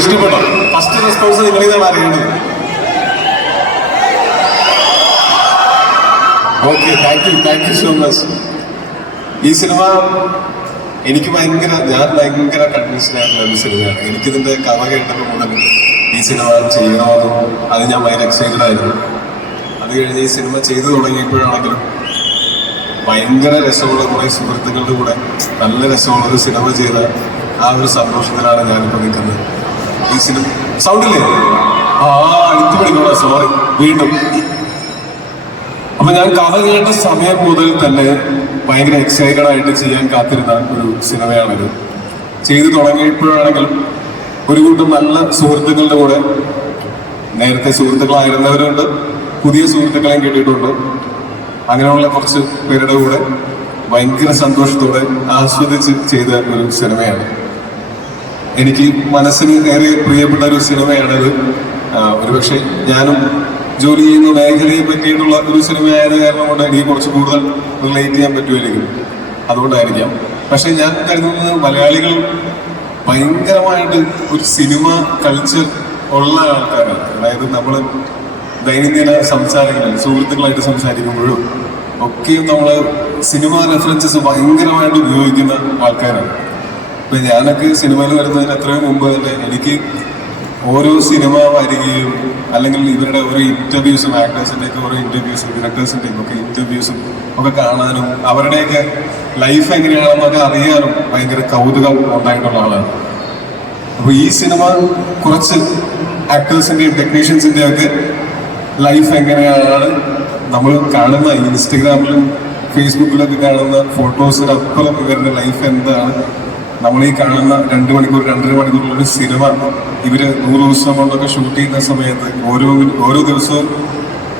ഇഷ്ടപ്പെട്ടോ first response നിങ്ങളിൽ നിന്നാണ് അറിയുന്നത് okay thank you thank you so much ഈ സിനിമ എനിക്ക് ഭയങ്കര ഞാൻ ഭയങ്കര ആയിട്ടുള്ള ഒരു സിനിമയാണ് എനിക്കിതിന്റെ കഥ കേട്ടപ്പോൾ മുതൽ ഈ സിനിമ ചെയ്യണമെന്നും അത് ഞാൻ ഭയങ്കര എക്സൈറ്റഡ് ആയിരുന്നു. അത് കഴിഞ്ഞ് ഈ സിനിമ ചെയ്തു തുടങ്ങിയപ്പോഴാണെങ്കിലും ഭയങ്കര രസമുള്ള കുറെ സുഹൃത്തുക്കളുടെ കൂടെ നല്ല രസമുള്ള ഒരു സിനിമ ചെയ്ത ആ ഒരു സന്തോഷത്തിലാണ് ഞാനിപ്പോൾ നിൽക്കുന്നത്. സിനിമ. സൗണ്ടില്ലേ? ആ അടുത്ത് സോറി വീണ്ടും. അപ്പൊ ഞാൻ കഥ കേട്ട സമയം മുതൽ തന്നെ ഭയങ്കര എക്സൈറ്റഡ് ആയിട്ട് ചെയ്യാൻ കാത്തിരുന്ന ഒരു സിനിമയാണിത്. ചെയ്തു തുടങ്ങിയപ്പോഴാണെങ്കിലും ഒരു കൂട്ടം നല്ല സുഹൃത്തുക്കളുടെ കൂടെ നേരത്തെ സുഹൃത്തുക്കളായിരുന്നവരുണ്ട്. പുതിയ സുഹൃത്തുക്കളെയും കിട്ടിയിട്ടുണ്ട് അങ്ങനെയുള്ള കുറച്ച് പേരുടെ കൂടെ ഭയങ്കര സന്തോഷത്തോടെ ആസ്വദിച്ച് ചെയ്ത ഒരു സിനിമയാണ്. എനിക്ക് മനസ്സിന് ഏറെ പ്രിയപ്പെട്ട ഒരു സിനിമയാണിത്. ഒരുപക്ഷെ ഞാനും ജോലി ചെയ്യുന്ന മേഖലയെ പറ്റിയിട്ടുള്ള ഒരു സിനിമയായത് കാരണം കൊണ്ട് എനിക്ക് കുറച്ച് കൂടുതൽ റിലേറ്റ് ചെയ്യാൻ പറ്റുമായിരിക്കും. അതുകൊണ്ടായിരിക്കാം. പക്ഷെ ഞാൻ കരുതുന്നത് മലയാളികൾ ഭയങ്കരമായിട്ട് ഒരു സിനിമ കൾച്ചർ ഉള്ള ആൾക്കാരാണ്. അതായത് നമ്മൾ ദൈനംദിന സംസാരങ്ങളിൽ സുഹൃത്തുക്കളായിട്ട് സംസാരിക്കുമ്പോഴും ഒക്കെയും നമ്മൾ സിനിമ റെഫറൻസസ് ഭയങ്കരമായിട്ട് ഉപയോഗിക്കുന്ന ആൾക്കാരാണ്. ഇപ്പൊ ഞാനൊക്കെ സിനിമയിൽ വരുന്നതിന് എത്രയോ മുമ്പ് തന്നെ എനിക്ക് ഓരോ സിനിമ വരികയും അല്ലെങ്കിൽ ഇവരുടെ ഓരോ ഇന്റർവ്യൂസും ആക്ടേഴ്സിന്റെ ഒക്കെ ഓരോ ഇന്റർവ്യൂസും ഡയറക്ടേഴ്സിന്റെയും ഒക്കെ ഇന്റർവ്യൂസും ഒക്കെ കാണാനും അവരുടെയൊക്കെ ലൈഫ് എങ്ങനെയാണെന്നൊക്കെ അറിയാനും ഭയങ്കര കൗതുകം ഉണ്ടായിട്ടുള്ള ആളാണ്. അപ്പൊ ഈ സിനിമ കുറച്ച് ആക്ടേഴ്സിന്റെയും ടെക്നീഷ്യൻസിന്റെയും ഒക്കെ ലൈഫ് എങ്ങനെയാണ് നമ്മൾ കാണുന്ന ഇൻസ്റ്റഗ്രാമിലും ഫേസ്ബുക്കിലൊക്കെ കാണുന്ന ഫോട്ടോസിനപ്പുറം ഇവരുടെ ലൈഫ് എന്താണ് നമ്മൾ ഈ കാണുന്ന രണ്ട് മണിക്കൂർ രണ്ടര ഒരു സിനിമ ഇവർ നൂറ് ദിവസം കൊണ്ടൊക്കെ ഷൂട്ട് ചെയ്യുന്ന സമയത്ത് ഓരോ ഓരോ ദിവസവും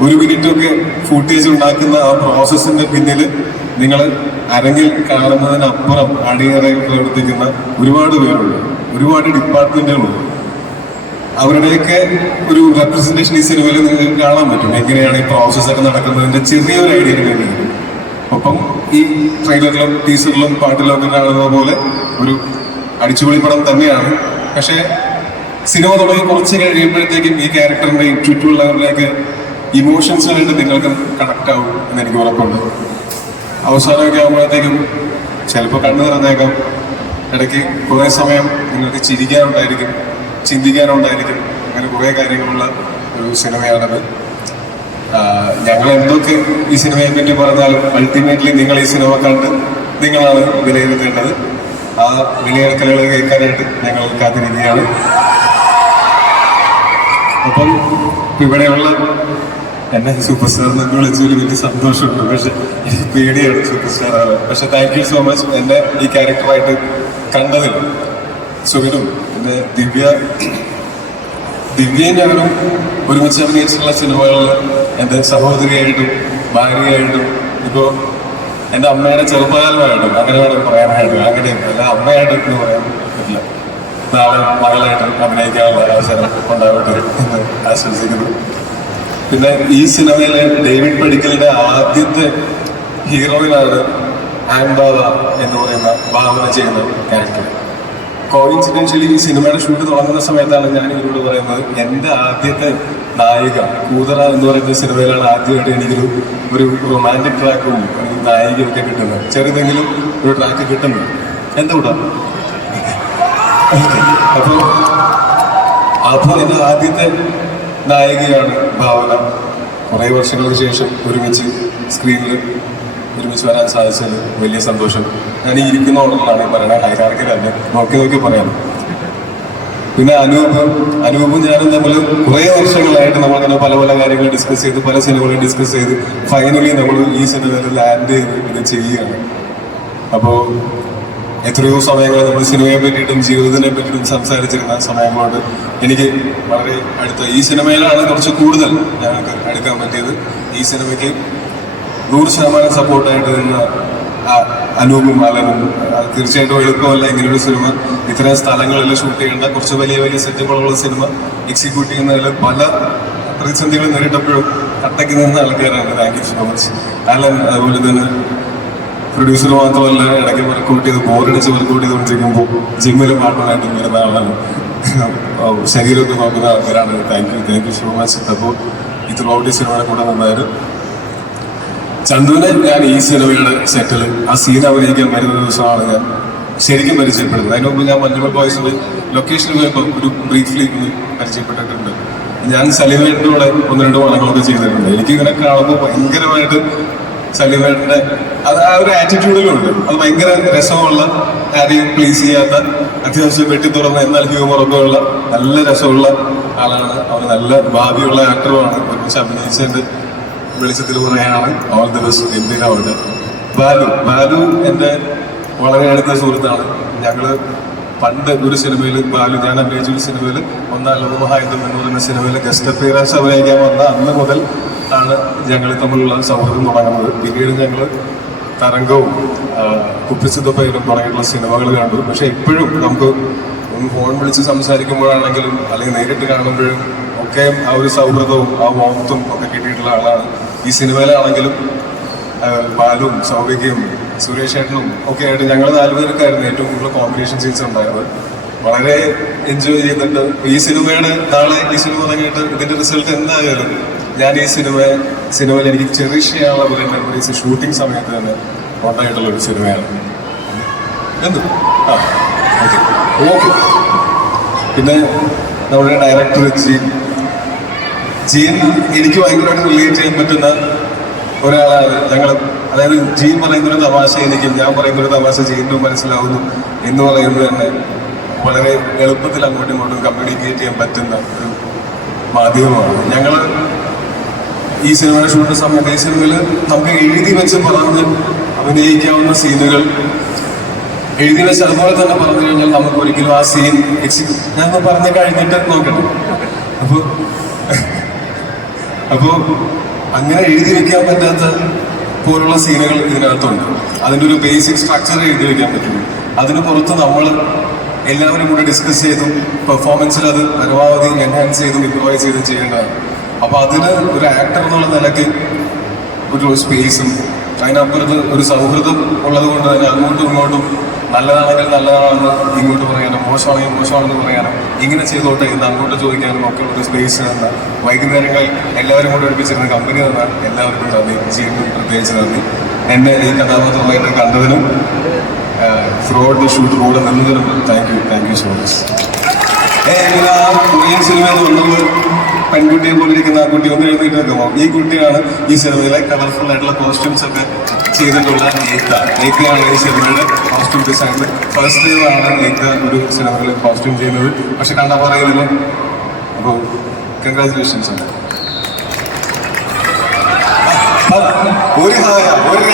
ഒരു മിനിറ്റൊക്കെ ഫൂട്ടേജ് ഉണ്ടാക്കുന്ന ആ പ്രോസസ്സിന്റെ പിന്നിൽ നിങ്ങൾ അരങ്ങിൽ കാണുന്നതിനപ്പുറം അണിയറയിൽ പ്രവർത്തിക്കുന്ന ഒരുപാട് പേരുണ്ട്. ഒരുപാട് ഡിപ്പാർട്ട്മെന്റുകളുണ്ട് അവരുടെയൊക്കെ ഒരു റെപ്രസെന്റേഷൻ ഈ സിനിമയിൽ നിങ്ങൾക്ക് കാണാൻ പറ്റും. എങ്ങനെയാണ് ഈ പ്രോസസ്സൊക്കെ നടക്കുന്നതിന്റെ ചെറിയൊരു ഐഡിയ വേണ്ടി ഒപ്പം ഈ ട്രെയിലറിലും ടീസറിലും പാട്ടിലും ഒക്കെ കാണുന്ന പോലെ ഒരു അടിച്ചുപൊളി പടം തന്നെയാണ്. പക്ഷേ സിനിമ തുടങ്ങി കുറച്ച് കഴിയുമ്പോഴത്തേക്കും ഈ ക്യാരക്ടറിന്റെയും ചുറ്റുമുള്ളവരിലേക്ക് ഇമോഷൻസുമായിട്ട് നിങ്ങൾക്ക് കണക്ട് ആവും എന്ന് എനിക്ക് ഉറപ്പുണ്ട്. അവസാനമൊക്കെ ആകുമ്പോഴത്തേക്കും ചിലപ്പോൾ കണ്ണു നിറഞ്ഞേക്കാം. ഇടയ്ക്ക് കുറേ സമയം നിങ്ങൾക്ക് ചിരിക്കാനുണ്ടായിരിക്കും ചിന്തിക്കാനുണ്ടായിരിക്കും. അങ്ങനെ കുറേ കാര്യങ്ങളുള്ള ഒരു സിനിമയാണത്. ഞങ്ങൾ എന്തൊക്കെ ഈ സിനിമയെ പറ്റി പറഞ്ഞാലും അൾട്ടിമേറ്റ്ലി നിങ്ങൾ ഈ സിനിമ കണ്ട് നിങ്ങളാണ് വിലയിരുത്തേണ്ടത്. ആ വിലയിരുത്തലുകൾ കേൾക്കാനായിട്ട് ഞങ്ങൾ കാത്തിരിക്കുകയാണ്. അപ്പം ഇവിടെയുള്ള എന്നെ സൂപ്പർ സ്റ്റാർ എന്നൊക്കെ വിളിച്ചതിൽ വലിയ സന്തോഷമുണ്ട്. പക്ഷെ എനിക്ക് പേടിയാണ് സൂപ്പർ സ്റ്റാർ ആണ് പക്ഷെ താങ്ക് യു സോ മച്ച് എന്നെ ഈ ക്യാരക്ടറായിട്ട് കണ്ടതിൽ സുഖനും പിന്നെ ദിവ്യ ദിവ്യയും ഞാനും ഒരുമിച്ച് അഭിനയിച്ചിട്ടുള്ള സിനിമകളിൽ എന്റെ സഹോദരിയായിട്ടും ഭാര്യയായിട്ടും ഇപ്പോൾ എന്റെ അമ്മയുടെ ചെറുപ്പകാലമായിട്ടും അങ്ങനെ വേണം പറയാനായിട്ടും അങ്ങനെയും അല്ല അമ്മയായിട്ട് എന്ന് പറയാൻ പറ്റില്ല. നാളെ മകളായിട്ട് അഭിനയിക്കാനുള്ള അവസരം ഉണ്ടാവട്ടെ എന്ന് ആശംസിക്കുന്നു. പിന്നെ ഈ സിനിമയിലെ ഡേവിഡ് പടിക്കലിന്റെ ആദ്യത്തെ ഹീറോയിനാണ് ആൻബാവ എന്ന് പറയുന്ന ഭാവന ചെയ്യുന്ന ക്യാരക്ടർ. കോയിൻസിഡൻഷ്യലി ഈ സിനിമയുടെ ഷൂട്ട് തുടങ്ങുന്ന സമയത്താണ് ഞാൻ ഇവരോട് പറയുന്നത് എന്റെ ആദ്യത്തെ നായിക കൂതറ എന്ന് പറയുന്ന സിനിമയിലാണ് ആദ്യമായിട്ട് എനിക്കൊരു ഒരു റൊമാന്റിക് ട്രാക്കും ഒരു നായികയൊക്കെ കിട്ടുന്നത്. ചെറുതെങ്കിലും ഒരു ട്രാക്ക് കിട്ടുന്നു. എന്താ എന്തുകൂടാ അപ്പോൾ അപ്പോൾ എന്റെ ആദ്യത്തെ നായികയാണ് ഭാവന. കുറേ വർഷങ്ങൾക്ക് ശേഷം ഒരുമിച്ച് സ്ക്രീനിൽ ഒരുമിച്ച് വരാൻ സാധിച്ചത് വലിയ സന്തോഷം. ഞാൻ ഈ ഇരിക്കുന്ന ഓർഡറിലാണ് പറയുന്നത് ഹൈറാർക്കിലല്ല നോക്കി നോക്കി പറയാം. പിന്നെ അനൂപ് അനൂപും ഞാനും തമ്മിൽ കുറേ വർഷങ്ങളായിട്ട് നമ്മളിങ്ങനെ പല പല കാര്യങ്ങൾ ഡിസ്കസ് ചെയ്ത് പല സിനിമകളും ഡിസ്കസ് ചെയ്ത് ഫൈനലി നമ്മൾ ഈ സിനിമയിൽ ലാൻഡ് ചെയ്ത് ഇത് ചെയ്യുകയാണ്. അപ്പോൾ എത്രയോ സമയങ്ങൾ നമ്മൾ സിനിമയെ പറ്റിയിട്ടും ജീവിതത്തിനെ പറ്റിയിട്ടും സംസാരിച്ചിരുന്ന സമയമാണ് എനിക്ക് വളരെ അടുത്ത ഈ സിനിമയിലാണ് കുറച്ച് കൂടുതൽ ഞങ്ങൾക്ക് എടുക്കാൻ പറ്റിയത്. ഈ സിനിമയ്ക്ക് നൂറ് ശതമാനം സപ്പോർട്ടായിട്ട് നിന്ന അനൂപും ബാലനും തീർച്ചയായിട്ടും എളുപ്പമല്ല ഇങ്ങനൊരു സിനിമ ഇത്തരം സ്ഥലങ്ങളിൽ ഷൂട്ട് ചെയ്യേണ്ട കുറച്ച് വലിയ വലിയ സെറ്റുകളുള്ള സിനിമ എക്സിക്യൂട്ട് ചെയ്യുന്നതിൽ പല പ്രതിസന്ധികൾ നേരിട്ടപ്പോഴും കട്ടയ്ക്ക് നിന്ന ആൾക്കാരാണ്. Thank you so much Alan അതുപോലെ തന്നെ പ്രൊഡ്യൂസർ മാത്രമല്ല ഇടയ്ക്ക് വർക്കൗട്ട് ചെയ്ത് ബോറടിച്ച് വർക്കൗട്ട് ചെയ്തുകൊണ്ടിരിക്കുമ്പോൾ ജിമ്മിൽ പാർട്ട്ണറായിട്ട് വരുന്ന ആളാണ് ശരീരമൊക്കെ നോക്കുന്ന ആൾക്കാരാണ്. Thank you thank you so much അപ്പോൾ ഇത്ര ത്രൂ ഔട്ട് സിനിമയുടെ കൂടെ നന്നായിരുന്നു ചന്തുവിനെ ഞാൻ ഈ സിനിമയുടെ സെറ്റിൽ ആ സീൻ അഭിനയിക്കാൻ വരുന്ന ദിവസമാണ് ഞാൻ ശരിക്കും പരിചയപ്പെടുന്നത്. അതിന് മുമ്പ് ഞാൻ മഞ്ഞുമൽ ബോയ്സിന്റെ ലൊക്കേഷൻ പോയപ്പോൾ ഒരു ബ്രീഫ്ലി പരിചയപ്പെട്ടിട്ടുണ്ട്. ഞാൻ സലിമേട്ടിന്റെ കൂടെ ഒന്ന് രണ്ട് പടങ്ങളൊക്കെ ചെയ്തിട്ടുണ്ട്. എനിക്ക് ഇങ്ങനെ കാണുമ്പോൾ ഭയങ്കരമായിട്ട് സലിമേട്ടിന്റെ അത് ആ ഒരു ആറ്റിറ്റ്യൂഡിലുണ്ട് അത് ഭയങ്കര രസമുള്ള ആരെയും പ്ലീസ് ചെയ്യാത്ത അത്യാവശ്യം വെട്ടി തുറന്ന എന്നാൽ ഹ്യൂമറൊക്കെ ഉള്ള നല്ല രസമുള്ള ആളാണ്. അവർ നല്ല ഭാവിയുള്ള ആക്ടറുമാണ് ഒരുമിച്ച് അഭിനയിച്ചതിന്റെ വെളിച്ചത്തിൽ പറയാനാണ് ഓൾ ദ ബെസ്റ്റ് എന്തിനാവട്ടെ ബാലു ബാലു എന്റെ വളരെ അടുത്ത സുഹൃത്താണ്. ഞങ്ങൾ പണ്ട് ഒരു സിനിമയിൽ ബാലു ഞാൻ അഭിനയിച്ച ഒരു സിനിമയിൽ ഒന്നാം ലോകമഹായുദ്ധം എന്ന് പറയുന്ന സിനിമയിൽ ഗസ്റ്റ് അപ്പിയറൻസ് അഭിനയിക്കാൻ വന്ന അന്ന് മുതൽ ആണ് ഞങ്ങൾ തമ്മിലുള്ള സൗഹൃദം തുടങ്ങുന്നത്. പിന്നീട് ഞങ്ങൾ തരംഗവും പേരും തുടങ്ങിയിട്ടുള്ള സിനിമകൾ കണ്ടു. പക്ഷെ ഇപ്പോഴും നമുക്ക് ഫോൺ വിളിച്ച് സംസാരിക്കുമ്പോഴാണെങ്കിലും അല്ലെങ്കിൽ നേരിട്ട് കാണുമ്പോഴും ഒക്കെ ആ ഒരു സൗഹൃദവും ആ വോമത്തും ഒക്കെ കിട്ടിയിട്ടുള്ള ആളാണ് ഈ സിനിമയിലാണെങ്കിലും ബാലും സൗഭികയും സുരേഷ് ഏട്ടനും ഒക്കെ ആയിട്ട് ഞങ്ങൾ നാലുപേർക്കായിരുന്നു ഏറ്റവും കൂടുതൽ കോമ്പിനേഷൻ സീൻസ് ഉണ്ടായത് വളരെ എൻജോയ് ചെയ്തിട്ട് ഈ സിനിമയുടെ നാളെ ഈ സിനിമ തുടങ്ങിയിട്ട് ഇതിന്റെ റിസൾട്ട് എന്തായാലും ഞാൻ ഈ സിനിമ സിനിമയിൽ എനിക്ക് ചെറിഷ് ചെയ്യാനുള്ള ഒരു മെമ്മറീസ് ഷൂട്ടിംഗ് സമയത്ത് തന്നെ ഉണ്ടായിട്ടുള്ള ഒരു സിനിമയാണ്. എന്ത്? ആ ഓക്കെ പിന്നെ നമ്മുടെ ഡയറക്ടർ ജീൻ ജീൻ എനിക്ക് ഭയങ്കരമായിട്ട് റിലേറ്റ് ചെയ്യാൻ പറ്റുന്ന ഒരാളാണ് ഞങ്ങൾ അതായത് ജീൻ പറയുന്ന ഒരു തമാശ എനിക്കും ഞാൻ പറയുന്ന ഒരു തമാശ ജീനും മനസ്സിലാവുന്നു എന്ന് പറയുന്നത് തന്നെ വളരെ എളുപ്പത്തിൽ അങ്ങോട്ടും ഇങ്ങോട്ടും കമ്മ്യൂണിക്കേറ്റ് ചെയ്യാൻ പറ്റുന്ന ഒരു മാധ്യമമാണ്. ഞങ്ങൾ ഈ സിനിമയുടെ ഷൂട്ട് സമയത്ത് ഈ സിനിമയിൽ നമുക്ക് എഴുതി വെച്ച് പറഞ്ഞ് അഭിനയിക്കാവുന്ന സീനുകൾ എഴുതി വെച്ച് അതുപോലെ തന്നെ പറഞ്ഞു കഴിഞ്ഞാൽ നമുക്ക് ഒരിക്കലും ആ സീൻ എക്സിക്യൂട്ട് ഞാൻ പറഞ്ഞു കഴിഞ്ഞിട്ട് നോക്കണം അപ്പോൾ അപ്പോൾ അങ്ങനെ എഴുതി വെക്കാൻ പറ്റാത്ത പോലുള്ള സീനുകൾ ഇതിനകത്തുണ്ട്. അതിന്റെ ഒരു ബേസിക് സ്ട്രക്ചർ എഴുതി വെക്കാൻ പറ്റും അതിന് പുറത്ത് നമ്മൾ എല്ലാവരും കൂടെ ഡിസ്കസ് ചെയ്തും പെർഫോമൻസിൽ അത് പരമാവധി എൻഹാൻസ് ചെയ്തും ഇംപ്രൂവൈസ് ചെയ്തും ചെയ്യേണ്ടതാണ്. അപ്പോൾ അതിന് ഒരു ആക്ടർ എന്നുള്ള നിലയ്ക്ക് ഒരു സ്പേസും അതിനപ്പുറത്ത് ഒരു സൗഹൃദം ഉള്ളത് കൊണ്ട് തന്നെ അങ്ങോട്ടും ഇങ്ങോട്ടും നല്ലതാണെങ്കിൽ നല്ലതാണെന്ന് ഇങ്ങോട്ട് പറയാനും മോശമാണെങ്കിൽ മോശമാണെന്ന് പറയാനും ഇങ്ങനെ ചെയ്തോട്ടെ എന്ന് അങ്ങോട്ട് ചോദിക്കാനും ഒക്കെ ഒരു സ്പേസ് തന്ന വൈകുന്നേരങ്ങളിൽ എല്ലാവരും കൂടെ ഒരുമിച്ചിരുന്ന കമ്പനി തന്ന എല്ലാവർക്കും നന്ദി. ജീവിതം പ്രത്യേകിച്ച് നന്ദി. എന്നെ ഈ കഥാപാത്രമായിട്ട് കണ്ടതിനും ഫ്രോഡ് ഷൂട്ട് കൂടെ നിന്നതിനും thank you thank you so much Korean സിനിമയിൽ വന്നത്? പെൺകുട്ടിയെ പോലെ ഇരിക്കുന്ന ആ കുട്ടി ഒന്ന് എഴുതിയിട്ട് നിൽക്കുമോ ഈ കുട്ടിയാണ് ഈ സിനിമയിലെ കളർഫുൾ ആയിട്ടുള്ള കോസ്റ്റ്യൂംസ് ഒക്കെ ചെയ്തിട്ടുള്ള ഏക്ത ഏക്കയാണ് ഈ സിനിമയുടെ കോസ്റ്റ്യൂം ഡിസൈനർ ഫസ്റ്റ് ഇയറാണ് ഏക്ക ഒരു സിനിമയിൽ കോസ്റ്റ്യൂം ചെയ്യുന്നത്. പക്ഷെ കണ്ട പറയുന്നില്ല അപ്പോൾ കൺഗ്രാചുലേഷൻസ് ഉണ്ട് ഒരു ഹായ ഒരു